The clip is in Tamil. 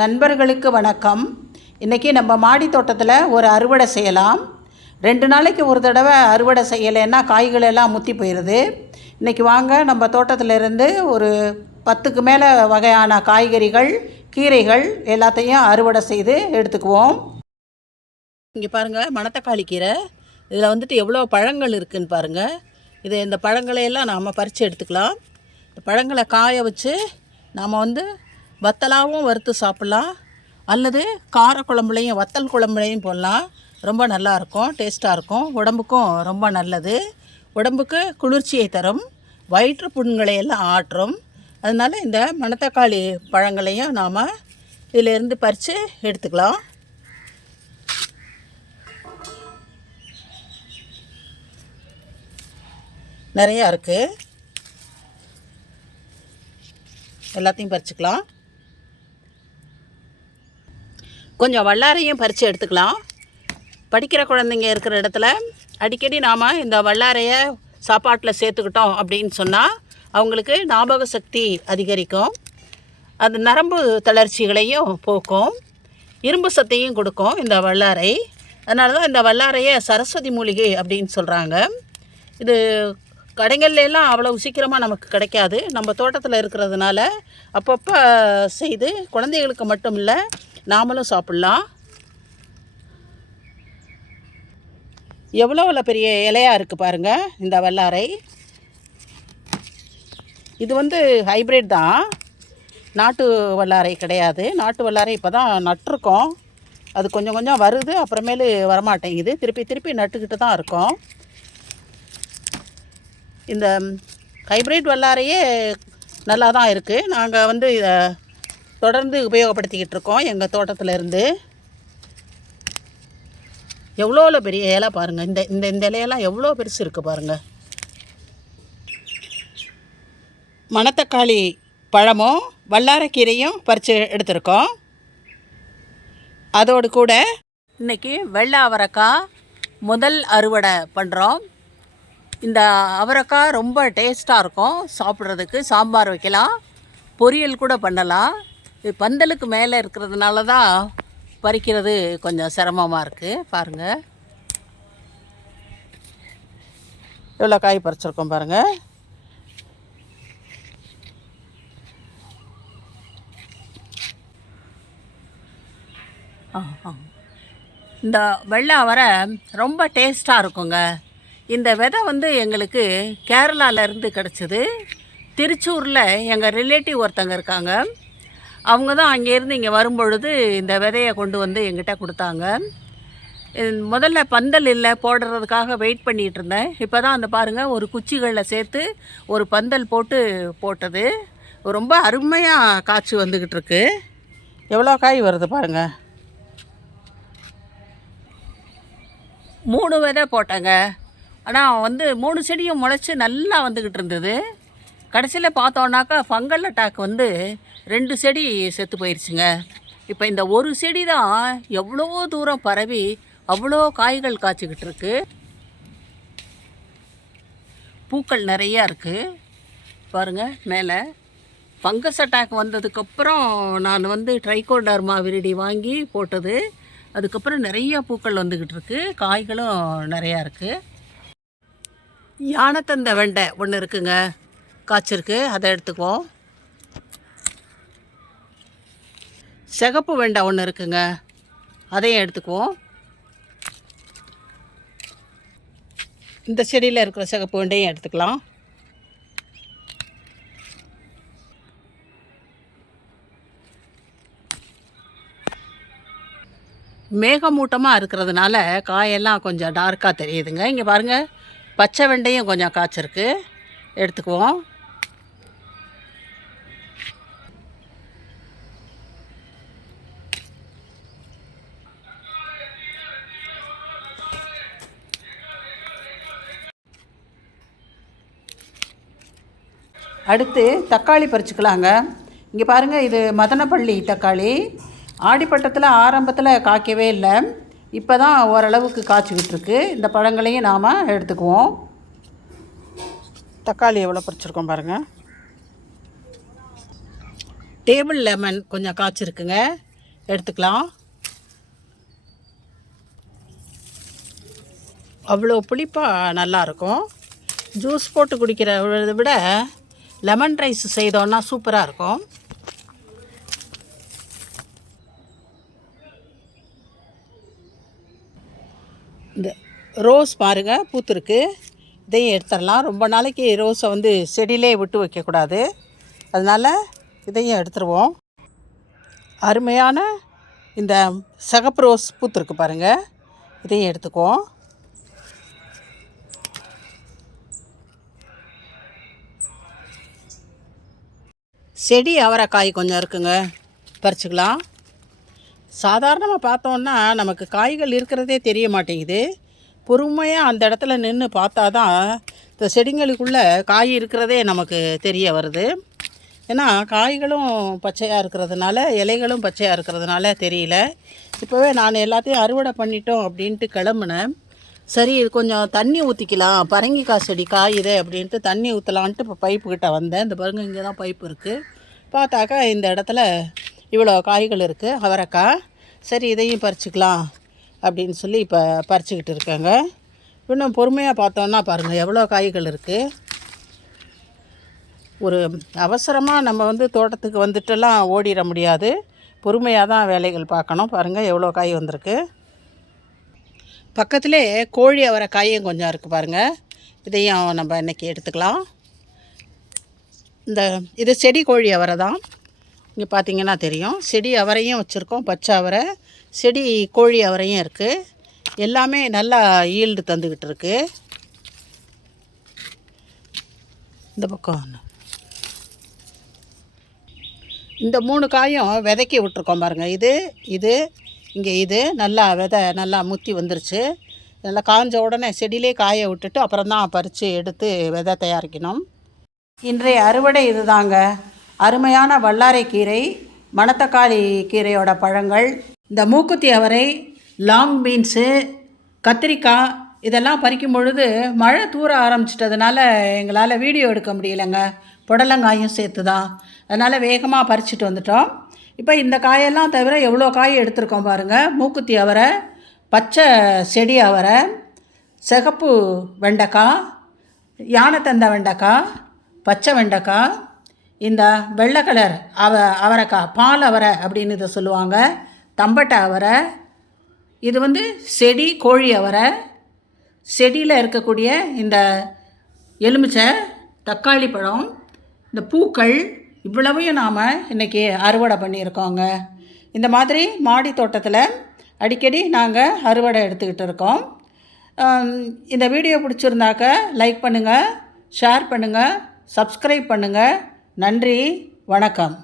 நண்பர்களுக்கு வணக்கம். இன்றைக்கி நம்ம மாடி தோட்டத்தில் ஒரு அறுவடை செய்யலாம். ரெண்டு நாளைக்கு ஒரு தடவை அறுவடை செய்யலைன்னா காய்கள் எல்லாம் முத்தி போயிடுது இன்றைக்கி வாங்க நம்ம தோட்டத்திலிருந்து ஒரு பத்துக்கு மேலே வகையான காய்கறிகள் கீரைகள் எல்லாத்தையும் அறுவடை செய்து எடுத்துக்குவோம். இங்கே பாருங்கள் மணத்தக்காளி கீரை. இதில் வந்துட்டு எவ்வளோ பழங்கள் இருக்குதுன்னு பாருங்கள் இது இந்த பழங்களையெல்லாம் நாம் பறித்து எடுத்துக்கலாம். இந்த பழங்களை காய வச்சு நாம் வந்து வத்தலாகவும் வறுத்து சாப்பிட்லாம். அல்லது கார குழம்புலையும் வத்தல் குழம்புலையும் போடலாம். ரொம்ப நல்லாயிருக்கும் டேஸ்ட்டாக இருக்கும். உடம்புக்கும் ரொம்ப நல்லது. உடம்புக்கு குளிர்ச்சியை தரும். வயிற்று புண்களை எல்லாம் ஆற்றும். அதனால் இந்த மணத்தக்காளி பழங்களையும் நாம் இதிலேருந்து பறித்து எடுத்துக்கலாம். நிறையா இருக்குது எல்லாத்தையும் பறிச்சுக்கலாம். கொஞ்சம் வல்லாரையும் பறித்து எடுத்துக்கலாம். படிக்கிற குழந்தைங்க இருக்கிற இடத்துல அடிக்கடி நாம் இந்த வல்லாரையை சாப்பாட்டில் சேர்த்துக்கிட்டோம் அப்படின்னு சொன்னால் அவங்களுக்கு ஞாபக சக்தி அதிகரிக்கும். அது நரம்பு தளர்ச்சிகளையும் போக்கும். இரும்பு சத்தையும் கொடுக்கும் இந்த வல்லாரை. அதனால தான் இந்த வல்லாரையை சரஸ்வதி மூலிகை அப்படின்னு சொல்கிறாங்க இது கடைகள்லாம் அவ்வளோ அவ்வளவு சீக்கிரமாக நமக்கு கிடைக்காது. நம்ம தோட்டத்தில் இருக்கிறதுனால அப்பப்போ செய்து குழந்தைகளுக்கு மட்டும் இல்லை நாமளும் சாப்பிட்லாம். எவ்வளோ பெரிய இலையாக இருக்குது பாருங்கள் இந்த வல்லாரை. இது வந்து ஹைப்ரிட் தான். நாட்டு வல்லாரை கிடையாது. நாட்டு வல்லாரை இப்போ தான் நட்டிருக்கோம். அது கொஞ்சம் கொஞ்சம் வருது அப்புறமேலு வரமாட்டேங்குது. திருப்பி திருப்பி நட்டுக்கிட்டு தான் இருக்கோம். இந்த ஹைப்ரிட் வல்லாரையே நல்லா தான் இருக்குது நாங்கள் வந்து இதை தொடர்ந்து உபயோகப்படுத்திக்கிட்டு இருக்கோம் எங்கள் தோட்டத்துலேருந்து எவ்வளோ பெரிய இலை பாருங்கள் இந்த இந்த இந்த இலையெல்லாம் எவ்வளோ பெருசு இருக்குது பாருங்கள் மணத்தக்காளி பழமும் வல்லாரக்கீரையும் பறித்து எடுத்திருக்கோம். அதோடு கூட இன்றைக்கி வெள்ளை அவரைக்காய் முதல் அறுவடை பண்ணுறோம் இந்த அவரைக்காய் ரொம்ப டேஸ்ட்டாக இருக்கும். சாப்பிட்றதுக்கு சாம்பார் வைக்கலாம். பொரியல் கூட பண்ணலாம். பந்தலுக்கு மேலே இருக்கிறதுனால தான் பறிக்கிறது கொஞ்சம் சிரமமாக இருக்குது பாருங்கள் எவ்வளோ காய் பறிச்சிருக்கோம் பாருங்கள் ஆ ஆ இந்த வெள்ளை அவரை ரொம்ப டேஸ்ட்டாக இருக்குங்க. இந்த விதை வந்து எங்களுக்கு கேரளாவிலேருந்து கிடச்சிது. திருச்சூரில் எங்கள் ரிலேட்டிவ் ஒருத்தங்க இருக்காங்க. அவங்க தான் அங்கேருந்து இங்கே வரும்பொழுது இந்த விதையை கொண்டு வந்து எங்கிட்ட கொடுத்தாங்க. முதல்ல பந்தல் இல்லை போடுறதுக்காக வெயிட் பண்ணிகிட்டு இருந்தேன். இப்போ தான் அந்த பாருங்கள் ஒரு குச்சிகளில் சேர்த்து ஒரு பந்தல் போட்டு போட்டது. ரொம்ப அருமையாக காய்ச்சி வந்துக்கிட்டு இருக்கு. எவ்வளோ காய் வருது பாருங்கள் மூணு விதை போட்டேங்க. ஆனால் வந்து மூணு செடியும் முளைச்சி நல்லா வந்துக்கிட்டு இருந்தது. கடைசியில் பார்த்தோன்னாக்கா ஃபங்கல் அட்டாக் வந்து ரெண்டு செடி செத்து போயிடுச்சுங்க இப்போ இந்த ஒரு செடி தான் எவ்வளோ தூரம் பரவி அவ்வளோ காய்கள் காய்ச்சிக்கிட்டு இருக்கு. பூக்கள் நிறையா இருக்குது பாருங்கள் மேலே. ஃபங்கஸ் அட்டாக் வந்ததுக்கப்புறம் நான் வந்து ட்ரைகோடர்மா விரிடி வாங்கி போட்டது. அதுக்கப்புறம் நிறைய பூக்கள் வந்துக்கிட்டு இருக்கு. காய்களும் நிறையா இருக்குது யானைத்தந்த வெண்டை ஒன்று இருக்குங்க. காய்ச்சிருக்கு. அதை எடுத்துக்குவோம். சிகப்பு வெண்டை ஒன்று இருக்குங்க. அதையும் எடுத்துக்குவோம். இந்த செடியில் இருக்கிற சிகப்பு வெண்டையும் எடுத்துக்கலாம். மேகமூட்டமாக இருக்கிறதுனால காயெல்லாம் கொஞ்சம் டார்க்காக தெரியுதுங்க. இங்கே பாருங்கள் பச்சை வெண்டையும் கொஞ்சம் காய்ச்சிருக்கு. எடுத்துக்குவோம். அடுத்து தக்காளி பறிச்சுக்கலாங்க. இங்கே பாருங்கள் இது மதனப்பள்ளி தக்காளி. ஆடிப்பட்டத்தில் ஆரம்பத்தில் காய்க்கவே இல்லை. இப்போ தான் ஓரளவுக்கு காய்ச்சிக்கிட்டு இருக்கு இந்த பழங்களையும் நாம் எடுத்துக்குவோம். தக்காளி எவ்வளோ பறிச்சிருக்கோம் பாருங்கள் டேபிள் லெமன் கொஞ்சம் காய்ச்சிருக்குங்க. எடுத்துக்கலாம். அவ்வளோ புளிப்பாக நல்லாயிருக்கும் ஜூஸ் போட்டு குடிக்கிறத விட லெமன் ரைஸ் செய்தோன்னா சூப்பராக இருக்கும். இந்த ரோஸ் பாருங்கள் பூத்துருக்கு. இதையும் எடுத்துடலாம். ரொம்ப நாளைக்கு ரோஸை வந்து செடியிலே விட்டு வைக்கக்கூடாது. அதனால் இதையும் எடுத்துருவோம். அருமையான இந்த சகப்பு ரோஸ் பூத்துருக்கு பாருங்கள் இதையும் எடுத்துக்குவோம். செடி அவரைக்காய் கொஞ்சம் இருக்குங்க. பறிச்சுக்கலாம். சாதாரணமாக பார்த்தோன்னா நமக்கு காய்கள் இருக்கிறதே தெரிய மாட்டேங்குது. பொறுமையாக அந்த இடத்துல நின்று பார்த்தா தான் இந்த செடிங்களுக்குள்ளே காய் இருக்கிறதே நமக்கு தெரிய வருது. ஏன்னா காய்களும் பச்சையாக இருக்கிறதுனால இலைகளும் பச்சையாக இருக்கிறதுனால தெரியல. இப்போவே நான் எல்லாத்தையும் அறுவடை பண்ணிட்டோம் அப்படின்ட்டு கிளம்புனேன். சரி இது கொஞ்சம் தண்ணி ஊற்றிக்கலாம் பரங்கிக்காய் செடி காயுதே அப்படின்ட்டு தண்ணி ஊற்றலான்ட்டு இப்போ பைப்பு கிட்ட வந்தேன். இந்த பாருங்க இங்கே தான் பைப்பு இருக்குது பார்த்தாக்கா இந்த இடத்துல இவ்வளோ காய்கள் இருக்குது அவரைக்காய். சரி இதையும் பறிச்சுக்கலாம் அப்படின்னு சொல்லி இப்போ பறிச்சுக்கிட்டு இருக்கேங்க. இன்னும் பொறுமையாக பார்த்தோன்னா பாருங்கள் எவ்வளோ காய்கள் இருக்குது ஒரு அவசரமாக நம்ம வந்து தோட்டத்துக்கு வந்துட்டெல்லாம் ஓடிட முடியாது. பொறுமையாக தான் வேலைகள் பார்க்கணும். பாருங்கள் எவ்வளோ காய் வந்திருக்கு. பக்கத்திலே கோழி அவரை காயும் கொஞ்சம் இருக்குது பாருங்கள் இதையும் நம்ம இன்றைக்கி எடுத்துக்கலாம். இந்த இது செடி கோழி அவரை தான். இங்கே பார்த்தீங்கன்னா தெரியும். செடி அவரையும் வச்சுருக்கோம். பச்சை அவரை. செடி கோழி அவரையும் இருக்குது எல்லாமே நல்லா ஈல்டு தந்துக்கிட்டு இருக்கு. இந்த பக்கம் ஒன்று. இந்த மூணு காயும் விதைக்கி விட்ருக்கோம் பாருங்கள் இது இது இங்கே இது நல்லா விதை நல்லா முத்தி வந்துருச்சு. நல்லா காஞ்ச உடனே செடியிலே காய விட்டுட்டு அப்புறம் தான் பறித்து எடுத்து விதை தயாரிக்கணும். இன்றைய அறுவடை இதுதாங்க. அருமையான வல்லாரை கீரை மணத்தக்காளி கீரையோட பழங்கள் இந்த மூக்குத்தி அவரை லாங் பீன்ஸு கத்திரிக்காய் இதெல்லாம் பறிக்கும் பொழுது மழை தூர ஆரம்பிச்சிட்டதுனால எங்களால் வீடியோ எடுக்க முடியலைங்க. புடலங்காயும் சேர்த்து தான் அதனால் வேகமாக பறிச்சுட்டு வந்துட்டோம். இப்போ இந்த காயெல்லாம் தவிர எவ்வளோ காய் எடுத்திருக்கோம் பாருங்கள் மூக்குத்தி அவரை பச்சை செடி அவரை சிகப்பு வெண்டைக்காய் யானைத்தந்த வெண்டைக்காய் பச்சை வெண்டைக்காய் இந்த வெள்ளை கலர் அவ அவரைக்காய் பால் அவரை அப்படின்னு இதை சொல்லுவாங்க. தம்பட்டை அவரை இது வந்து செடி கோழி அவரை செடியில் இருக்கக்கூடிய இந்த எலுமிச்சை தக்காளி பழம் இந்த பூக்கள் இவ்வளவையும் நாம் இன்றைக்கி அறுவடை பண்ணியிருக்கோங்க. இந்த மாதிரி மாடி தோட்டத்தில் அடிக்கடி நாங்கள் அறுவடை எடுத்துக்கிட்டு இருக்கோம். இந்த வீடியோ பிடிச்சிருந்தாக்க லைக் பண்ணுங்கள் ஷேர் பண்ணுங்கள் சப்ஸ்கிரைப் பண்ணுங்கள் நன்றி வணக்கம்.